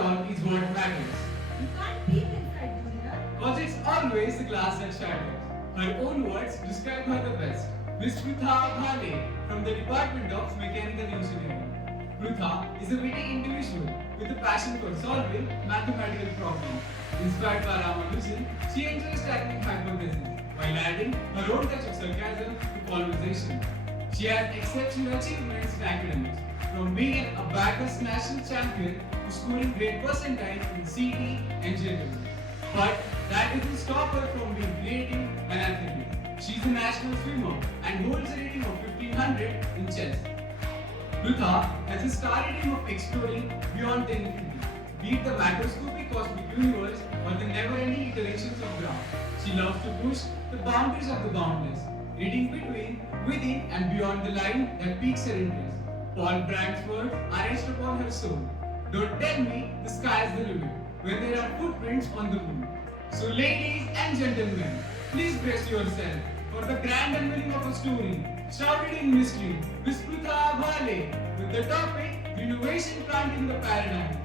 on is what matters. You can't breathe inside, Junior. Cause it's always the glass that shatters. Her own words describe her the best. Miss Prutha Bhale from the Department of Mechanical Engineering. Prutha is a witty individual with a passion for solving mathematical problems. Inspired by Ramanujan, she enjoys tackling hypotheses while adding her own touch of sarcasm to conversation. She has exceptional achievements in academics, from being an Abacus National Champion to scoring great percentile in CBSE and general. But that doesn't stop her from being creative and athletic. She's a national swimmer and holds a rating of 1500 in chess. Prutha has a starry dream of exploring beyond the infinity, be it the macroscopic cosmic universe or the never-ending iterations of graph. She loves to push the boundaries of the boundless, reading between, within and beyond the line that piques her interest. Paul Brandt's words are etched upon her soul. Don't tell me the sky is the limit when there are footprints on the moon. So ladies and gentlemen, please brace yourself for the grand unveiling of a story shrouded in mystery. Miss Prutha Bhale with the topic Greenovation Planting the Paradigm.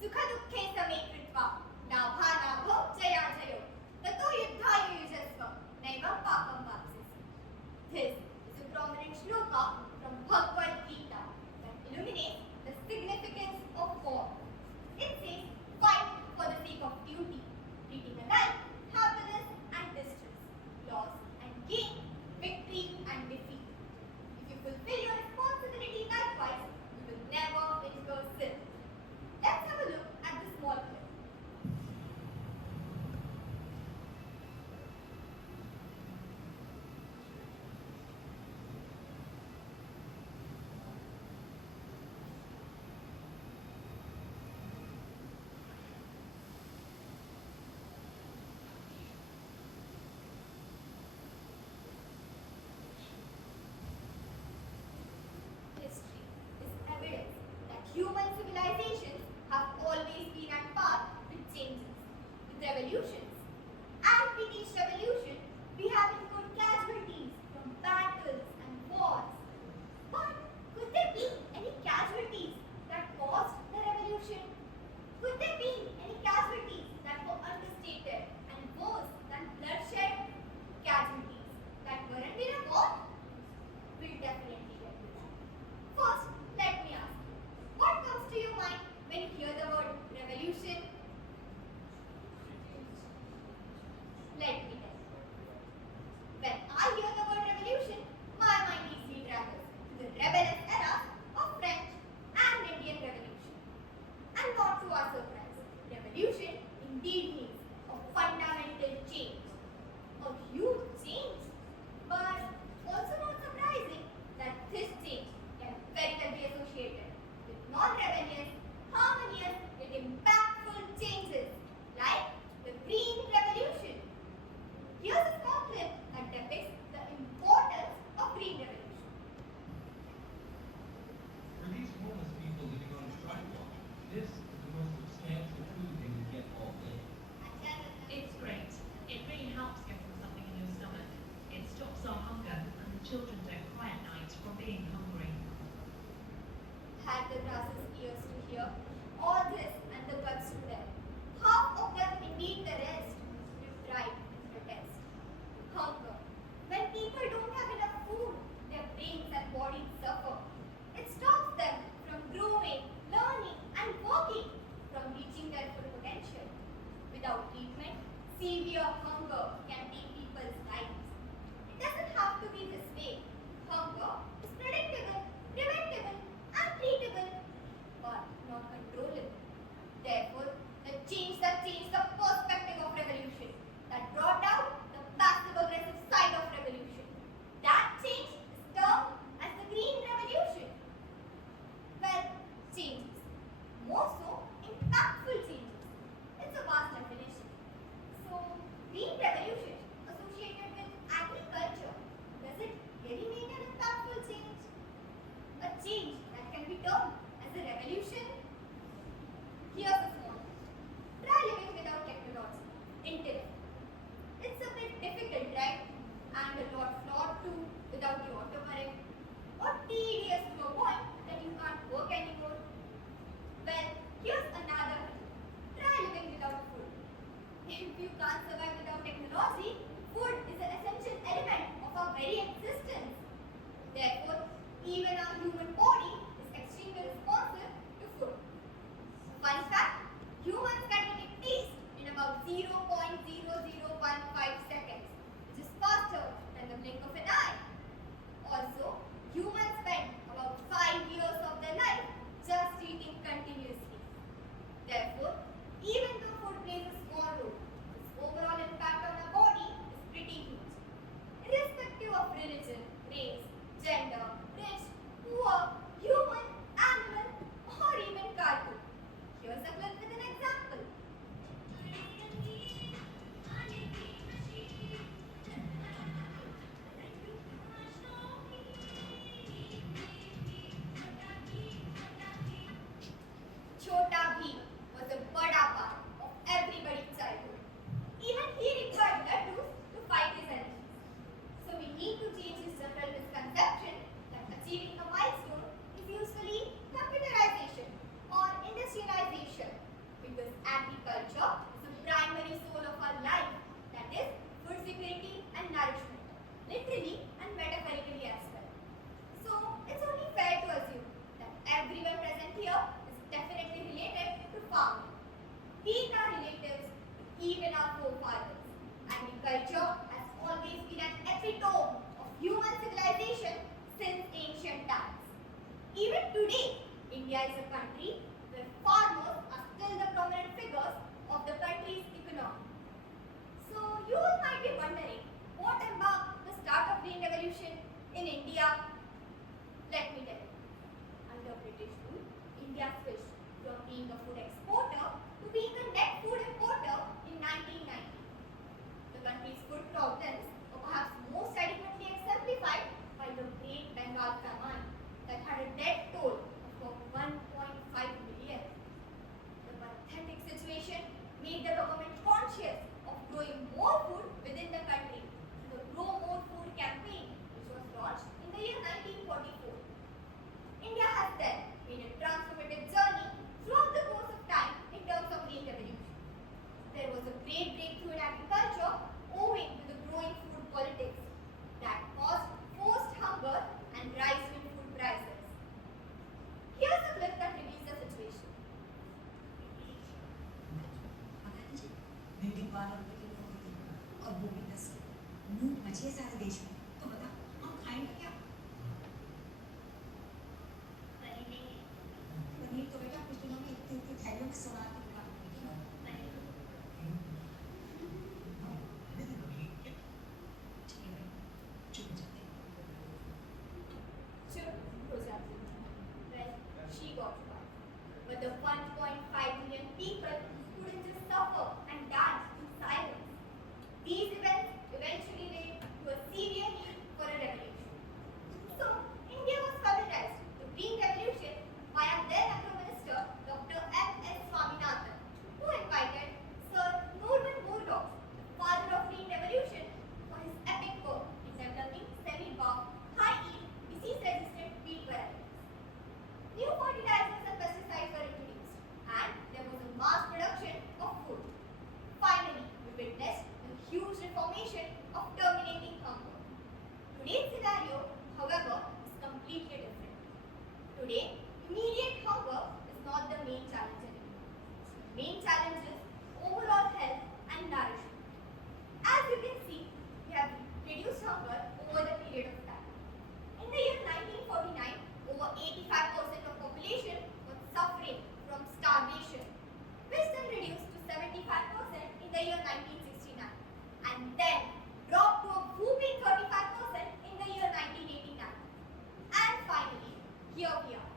सुखदुःखे समे कृत्वा नाभा नाभो जया जयो ततो युद्धाय युजस्व नैवं पापं वाप्स्यसि. This is a prominent shloka from Bhagavad Gita that illuminates the significance of war. It says, fight for the sake of duty, treating alike happiness and distress, loss and gain, victory and defeat. If you fulfill your responsibility likewise, you will never incur sin. Let's have a look at the small clip. History is evidence that human civilizations have always been at par with changes, with revolutions. And with each revolution, we have incurred casualties from battles and wars. But could there be any casualties that caused the revolution? Could there be any casualties that were understated and worse than bloodshed? Casualties that weren't in a war? We'll definitely get to that. First, let me ask you, what comes to your mind when you hear the word revolution? Let me tell you. When I hear the word revolution, my mind easily travels to the rebellious era of French and Indian Revolution. And not to our surprise, revolution indeed means a fundamental change, a huge change. But also not surprising that this change can very well be associated with non-rebellious, harmonious, yet impactful changes like the Green Revolution. Here's a small clip that depicts the importance of Green Revolution. For these homeless people living on the sidewalk, this is the most substantial food they can get all day. It's great. It really helps getting something in your stomach. It stops our hunger and the children don't cry at night from being hungry. Had the grasses ears to hear all this and the guts to tell. Half of them indeed the rest will thrive in protest. Hunger. When people don't have enough food, their brains and bodies suffer. It stops them from growing, learning and working, from reaching their full potential. Without treatment, severe hunger can take people's lives. It doesn't have to be this way. Hunger is predictable, preventable and treatable, but not controllable. Therefore, the change that changed the perspective of revolution, that brought out the passive-aggressive side of revolution, that change is termed as the Green Revolution. Well, changes. More so, impactful changes. It's a vast definition. So, Green Revolution associated with agriculture, does it really make an impactful change? A change that can be termed as a revolution? Here's a small. Try living without technology, internet. It's a bit difficult, right? And a Agriculture is the primary soul of our life, that is, food security and nourishment, literally and metaphorically as well. So, it's only fair to assume that everyone present here is definitely related to farming. We are relatives, even our forefathers. Agriculture has always been an epitome of human civilization since ancient times. Even today, India is a country where farmers are still the prominent figures of the country's economy. So, you all might be wondering, what about the start of Green Revolution in India? Let me tell you. Under British rule, India switched from being a food exporter to being a net food importer in 1990. The country's food problems were perhaps most adequately exemplified by the Great Bengal famine that had a death toll of 1.5 million. The pathetic situation made the government conscious of growing more food within the country through the Grow More Food campaign, which was launched in the year 1944. India has then made a transformative journey throughout the course of time in terms of Green Revolution. There was a great breakthrough in agriculture owing to the growing food politics that caused forced hunger and rise in food prices. Here's a clip that reveals the situation. Building 12 रुपए की नौकरी और वो भी 10 note बचे सारे देश में तो बता हम खाएंगे क्या पनीर तो बेटा कुछ दिनों में इतने इतने थैलियों में सोना की दुकान खुलेगी ना ठीक है चुप जाते Chip goes up. Well, she got one. But the 1.5 million people couldn't just suffer and die in silence. These events eventually led to a severe need for a revolution. So, India was familiarized to Green Revolution by our then Agro Minister, Dr. M.S. Swaminathan, who invited Sir Norman Borlaug, the father of Green Revolution, for his epic work in developing semi-bark, high-yield, disease-resistant wheat varieties. New fertilizers and pesticides were introduced, and there was a mass production of food. Finally, we witnessed a huge reformation of terminating hunger. Today's scenario, however, is completely different. Today, immediate hunger is not the main challenge anymore. The main challenge is overall health and nourishment. As you can see, we have reduced hunger over the period of time. In the year 1949, over 85% of population was suffering from starvation, which then reduced to 75% in the year 1969, and then dropped to a whooping 35% in the year 1989. And finally, here we are,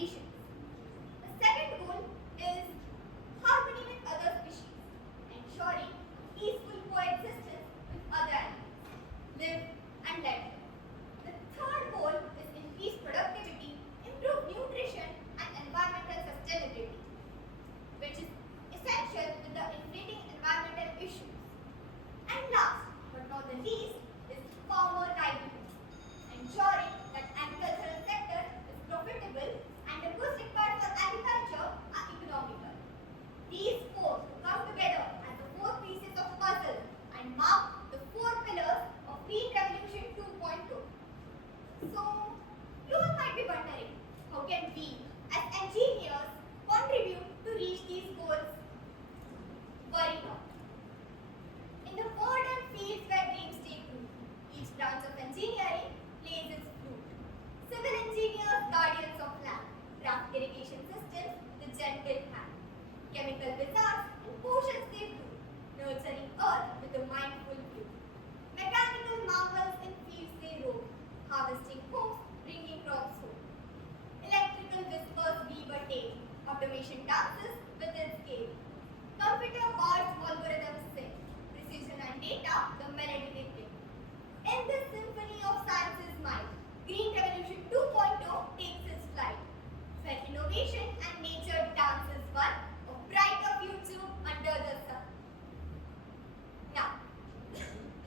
conditions. The second goal is harmony with other species, ensuring peaceful coexistence with other animals. Live and let live. The third goal is increase productivity, improve nutrition, and environmental sustainability, which is essential with the inflating environmental issues. And last but not the least is farmer livelihood, ensuring that agricultural sector is profitable and the goods required for agriculture are economical. These four come together as the four pieces of puzzle and mark the four pillars of Green Revolution 2.0. So, you all might be wondering, how can we as engineers contribute to reach these goals? Worry not. In the modern fields where dreams take root, each branch of engineering plays its flute. Civil engineers, guardians of land, craft irrigation systems, the gentle hand. Chemical wizards, in potions they brew, nurturing earth with a mindful view. Mechanical marvels in fields they roam, harvesting homes, bringing crops home. Electrical whispers weave a tale, automation dances with its scale. Computer bards algorithms sing, precision and data the melody they bring. In this symphony of science's might, Green Revolution 2.0 takes its flight, where innovation and nature dances one, a brighter future under the sun. Now,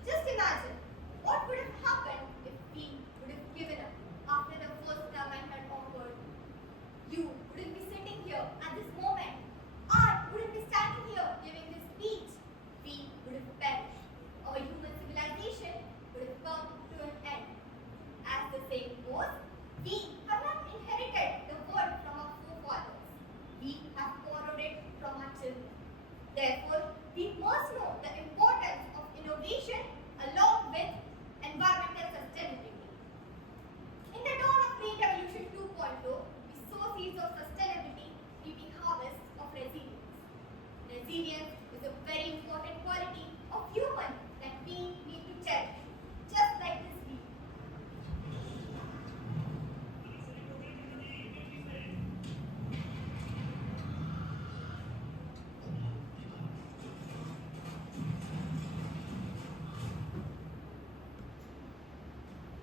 just imagine what would have happened if we would have given up after the first term I had offered. You wouldn't be sitting here at this moment. I wouldn't be standing here giving this speech. We would have perished. Our human civilization would have come to an end. As the saying goes, we have not inherited the world from our forefathers. We have borrowed it from our children. Therefore, we must know the importance of innovation along with environmental sustainability. In the dawn of Green Revolution 2.0, we sow seeds of sustainability, reaping harvests of resilience. Resilience is a very important quality of human that we need to cherish, just like this bee.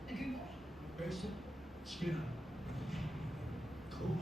And do what? Person, spinner. Cool.